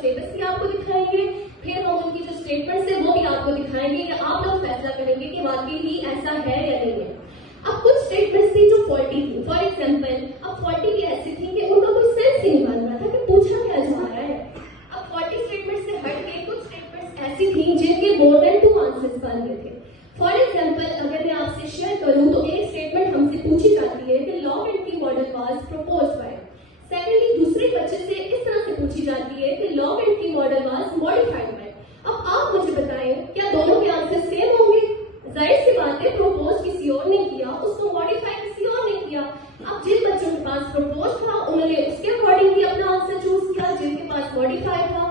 Status भी आपको दिखाएंगे, फिर हम उनकी जो स्टेटमेंट्स है वो भी आपको दिखाएंगे कि आप लोग फैसला करेंगे कि वाकई ही ऐसा है या नहीं है। अब कुछ स्टेटमेंट्स थी जो फॉल्टी थी, फॉर एग्जाम्पल अब फॉल्टी भी ऐसी थी कि उनका कोई सेंस ही नहीं बन रहा था कि पूछा क्या जा रहा है। अब 40 स्टेटमेंट से हट के कुछ स्टेटमेंट्स ऐसी थी जिनके मोर देन 2 आंसर्स बन गए थे। फॉर एग्जाम्पल अगर मैं आपसे शेयर करूं तो एक स्टेटमेंट हमसे पूछी जाती है कि लॉक एंड की model was proposed by. Secondly दूसरे बच्चे से इस तरह से पूछी जाती है कि लॉक एंड की मॉडल वाज मॉडिफाइड बाय। अब आप मुझे बताएं क्या दोनों के आंसर सेम होंगे? जाहिर सी बात है, प्रपोज किसी और ने किया, उसको मॉडिफाई किसी और ने किया। अब जिन बच्चों के पास प्रपोज था उन्होंने उसके अकॉर्डिंग ही अपना आंसर चूज किया, जिनके पास मॉडिफाई था